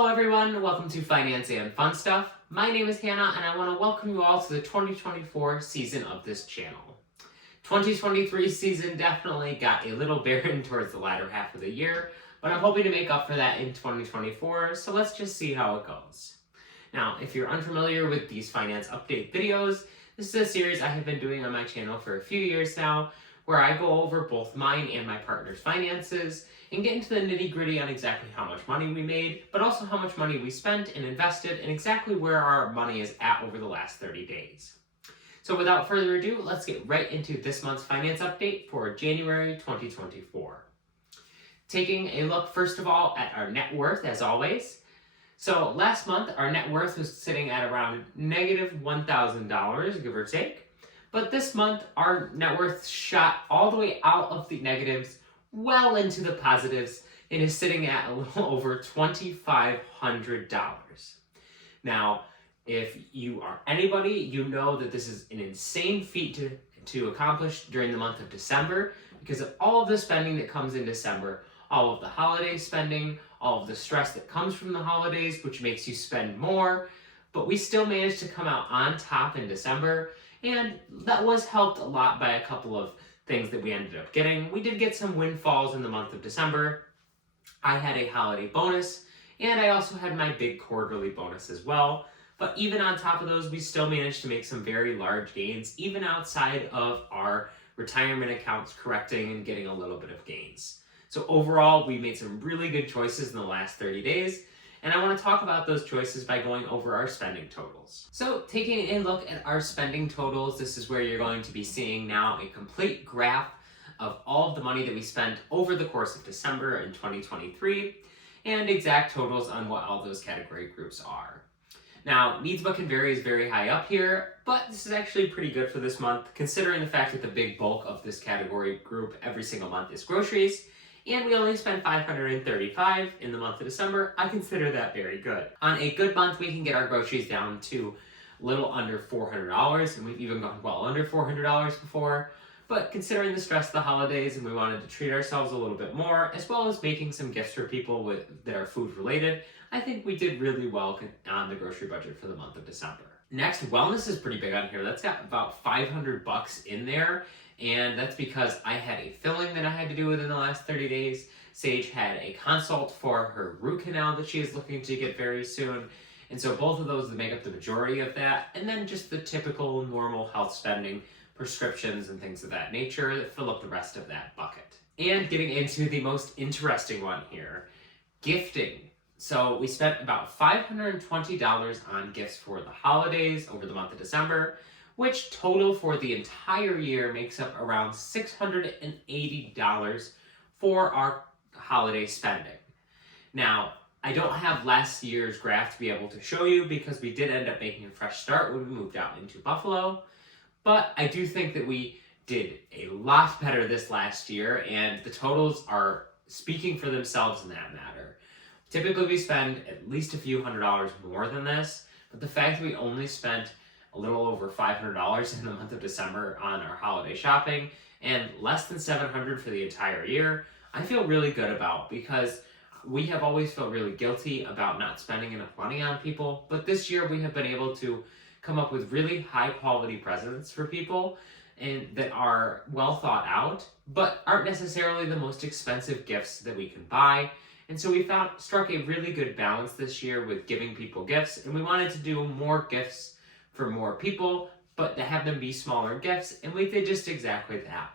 Hello everyone, welcome to Finance and Fun Stuff. My name is Hannah and I want to welcome you all to the 2024 season of this channel. 2023 season definitely got a little barren towards the latter half of the year, but I'm hoping to make up for that in 2024, so let's just see how it goes. Now, if you're unfamiliar with these finance update videos, this is a series I have been doing on my channel for a few years now, where I go over both mine and my partner's finances and get into the nitty-gritty on exactly how much money we made, but also how much money we spent and invested and exactly where our money is at over the last 30 days. So without further ado, let's get right into this month's finance update for January 2024. Taking a look first of all at our net worth as always. So last month our net worth was sitting at around negative $1,000, give or take. But this month our net worth shot all the way out of the negatives well into the positives and is sitting at a little over $2,500. Now, if you are anybody, you know that this is an insane feat to accomplish during the month of December because of all of the spending that comes in December, all of the holiday spending, all of the stress that comes from the holidays, which makes you spend more, but we still managed to come out on top in December, and that was helped a lot by a couple of things that we ended up getting. We did get some windfalls in the month of December. I had a holiday bonus, and I also had my big quarterly bonus as well. But even on top of those, we still managed to make some very large gains, even outside of our retirement accounts correcting and getting a little bit of gains. So overall, we made some really good choices in the last 30 days, and I want to talk about those choices by going over our spending totals. So taking a look at our spending totals, this is where you're going to be seeing now a complete graph of all of the money that we spent over the course of December in 2023 and exact totals on what all those category groups are. Now, needs book and vary is very high up here, but this is actually pretty good for this month considering the fact that the big bulk of this category group every single month is groceries. And we only spent $535 in the month of December. I consider that very good. On a good month, we can get our groceries down to a little under $400, and we've even gone well under $400 before. But considering the stress of the holidays and we wanted to treat ourselves a little bit more, as well as making some gifts for people that are food related, I think we did really well on the grocery budget for the month of December. Next, wellness is pretty big on here. That's got about $500 in there. And that's because I had a filling that I had to do within the last 30 days. Sage had a consult for her root canal that she is looking to get very soon. And so both of those make up the majority of that. And then just the typical normal health spending, prescriptions and things of that nature that fill up the rest of that bucket. And getting into the most interesting one here, gifting. So we spent about $520 on gifts for the holidays over the month of December, which total for the entire year makes up around $680 for our holiday spending. Now, I don't have last year's graph to be able to show you because we did end up making a fresh start when we moved out into Buffalo, but I do think that we did a lot better this last year, and the totals are speaking for themselves in that matter. Typically, we spend at least a few $100s more than this, but the fact that we only spent a little over $500 in the month of December on our holiday shopping and less than $700 for the entire year, I feel really good about because we have always felt really guilty about not spending enough money on people, but this year we have been able to come up with really high quality presents for people and that are well thought out, but aren't necessarily the most expensive gifts that we can buy. And so we struck a really good balance this year with giving people gifts, and we wanted to do more gifts for more people, but to have them be smaller gifts, and we did just exactly that.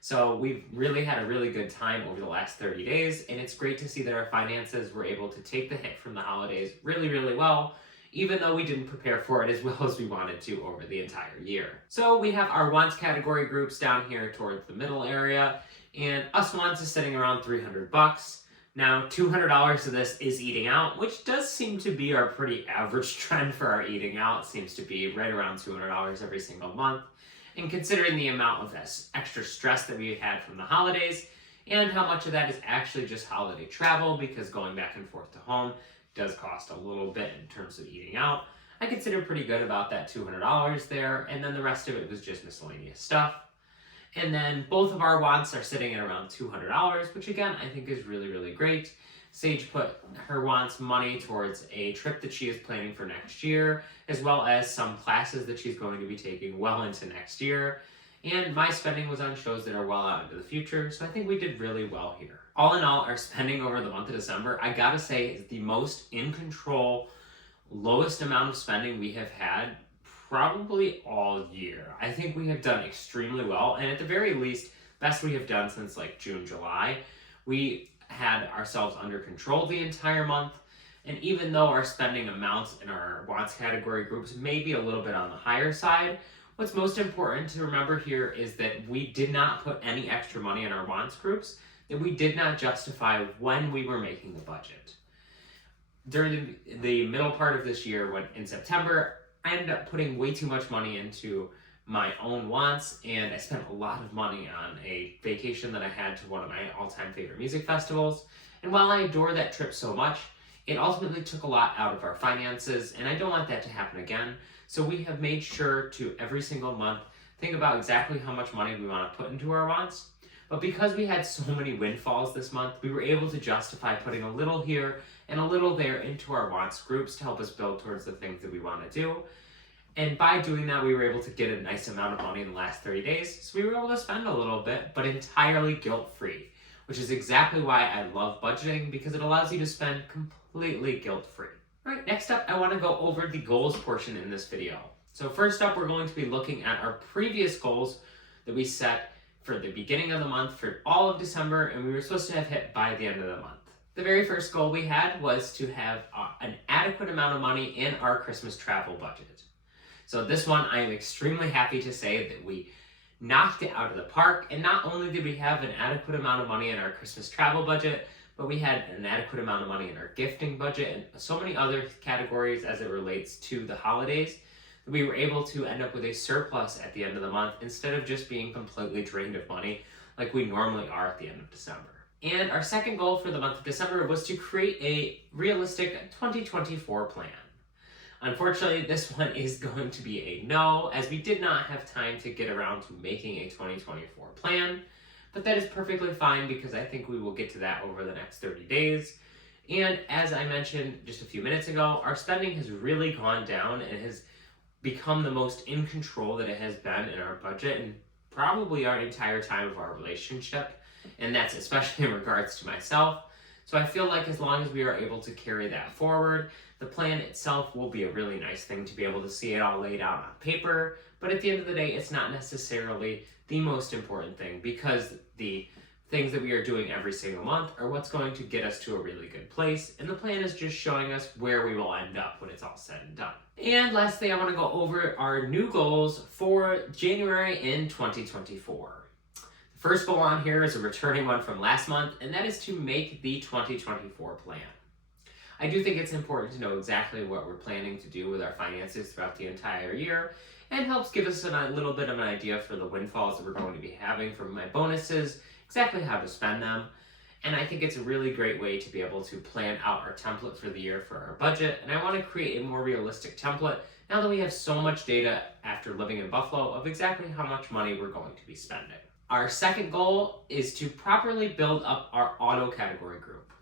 So we've really had a really good time over the last 30 days, and it's great to see that our finances were able to take the hit from the holidays really, really well, even though we didn't prepare for it as well as we wanted to over the entire year. So we have our wants category groups down here towards the middle area, and us wants is sitting around $300. Now, $200 of this is eating out, which does seem to be our pretty average trend for our eating out. It seems to be right around $200 every single month. And considering the amount of extra stress that we had from the holidays and how much of that is actually just holiday travel because going back and forth to home does cost a little bit in terms of eating out, I consider pretty good about that $200 there. And then the rest of it was just miscellaneous stuff. And then both of our wants are sitting at around $200, which again, I think is really, really great. Sage put her wants money towards a trip that she is planning for next year, as well as some classes that she's going to be taking well into next year. And my spending was on shows that are well out into the future, so I think we did really well here. All in all, our spending over the month of December, I gotta say, is the most in control, lowest amount of spending we have had probably all year. I think we have done extremely well, and at the very least, best we have done since like June, July. We had ourselves under control the entire month, and even though our spending amounts in our wants category groups may be a little bit on the higher side, what's most important to remember here is that we did not put any extra money in our wants groups that we did not justify when we were making the budget. During the middle part of this year, when in September, I ended up putting way too much money into my own wants, and I spent a lot of money on a vacation that I had to one of my all-time favorite music festivals. And while I adore that trip so much, it ultimately took a lot out of our finances, and I don't want that to happen again. So we have made sure to every single month think about exactly how much money we want to put into our wants. But because we had so many windfalls this month, we were able to justify putting a little here and a little there into our wants groups to help us build towards the things that we want to do. And by doing that, we were able to get a nice amount of money in the last 30 days. So we were able to spend a little bit, but entirely guilt-free, which is exactly why I love budgeting, because it allows you to spend completely guilt-free. All right, next up, I want to go over the goals portion in this video. So first up, we're going to be looking at our previous goals that we set for the beginning of the month for all of December, and we were supposed to have hit by the end of the month. The very first goal we had was to have an adequate amount of money in our Christmas travel budget. So this one, I am extremely happy to say that we knocked it out of the park, and not only did we have an adequate amount of money in our Christmas travel budget, but we had an adequate amount of money in our gifting budget and so many other categories as it relates to the holidays that we were able to end up with a surplus at the end of the month instead of just being completely drained of money like we normally are at the end of December. And our second goal for the month of December was to create a realistic 2024 plan. Unfortunately, this one is going to be a no, as we did not have time to get around to making a 2024 plan, but that is perfectly fine because I think we will get to that over the next 30 days. And as I mentioned just a few minutes ago, our spending has really gone down and has become the most in control that it has been in our budget and probably our entire time of our relationship, and that's especially in regards to myself. So I feel like as long as we are able to carry that forward, the plan itself will be a really nice thing to be able to see it all laid out on paper, but at the end of the day, it's not necessarily the most important thing because the things that we are doing every single month are what's going to get us to a really good place, and the plan is just showing us where we will end up when it's all said and done. And lastly, I want to go over our new goals for January in 2024. First goal on here is a returning one from last month, and that is to make the 2024 plan. I do think it's important to know exactly what we're planning to do with our finances throughout the entire year, and helps give us a little bit of an idea for the windfalls that we're going to be having from my bonuses, exactly how to spend them. And I think it's a really great way to be able to plan out our template for the year for our budget, and I want to create a more realistic template now that we have so much data after living in Buffalo of exactly how much money we're going to be spending. Our second goal is to properly build up our auto category group.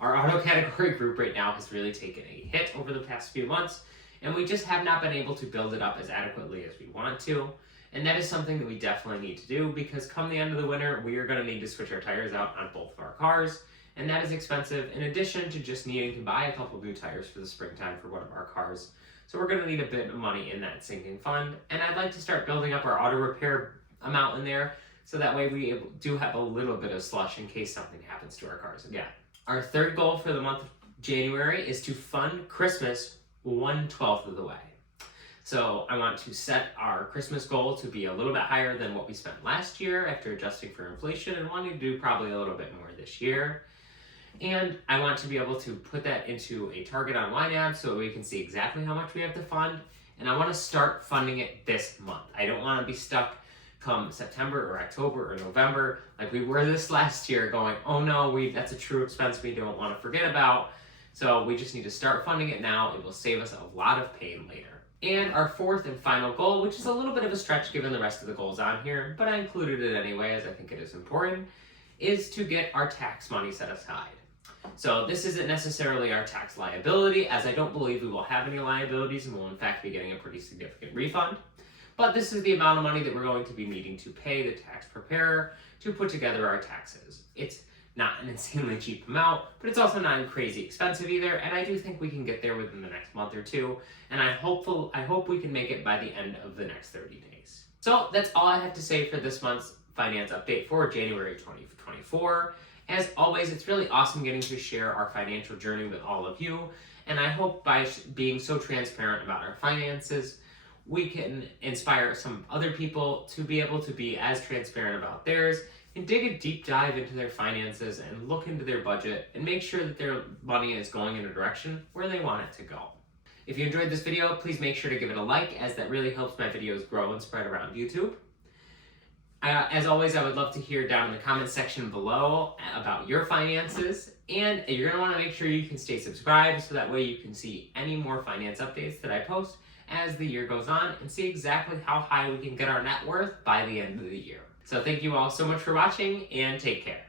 Our auto category group right now has really taken a hit over the past few months, and we just have not been able to build it up as adequately as we want to. And that is something that we definitely need to do because come the end of the winter, we are going to need to switch our tires out on both of our cars, and that is expensive in addition to just needing to buy a couple new tires for the springtime for one of our cars. So we're going to need a bit of money in that sinking fund, and I'd like to start building up our auto repair amount in there so that way we do have a little bit of slush in case something happens to our cars again. Our third goal for the month of January is to fund Christmas 1/12 of the way. So I want to set our Christmas goal to be a little bit higher than what we spent last year after adjusting for inflation, and wanting to do probably a little bit more this year. And I want to be able to put that into a target on YNAB so we can see exactly how much we have to fund, and I want to start funding it this month. I don't want to be stuck come September or October or November like we were this last year going, oh no, that's a true expense we don't want to forget about. So we just need to start funding it now. It will save us a lot of pain later. And our fourth and final goal, which is a little bit of a stretch given the rest of the goals on here, but I included it anyway as I think it is important, is to get our tax money set aside. So this isn't necessarily our tax liability, as I don't believe we will have any liabilities and will in fact be getting a pretty significant refund. But this is the amount of money that we're going to be needing to pay the tax preparer to put together our taxes. It's not an insanely cheap amount, but it's also not crazy expensive either, and I do think we can get there within the next month or two, and I hope we can make it by the end of the next 30 days. So that's all I have to say for this month's finance update for January 2024. As always, it's really awesome getting to share our financial journey with all of you, and I hope by being so transparent about our finances, we can inspire some other people to be able to be as transparent about theirs and dig a deep dive into their finances and look into their budget and make sure that their money is going in a direction where they want it to go. If you enjoyed this video, please make sure to give it a like, as that really helps my videos grow and spread around YouTube. As always, I would love to hear down in the comments section below about your finances, and you're going to want to make sure you can stay subscribed so that way you can see any more finance updates that I post as the year goes on and see exactly how high we can get our net worth by the end of the year. So thank you all so much for watching, and take care.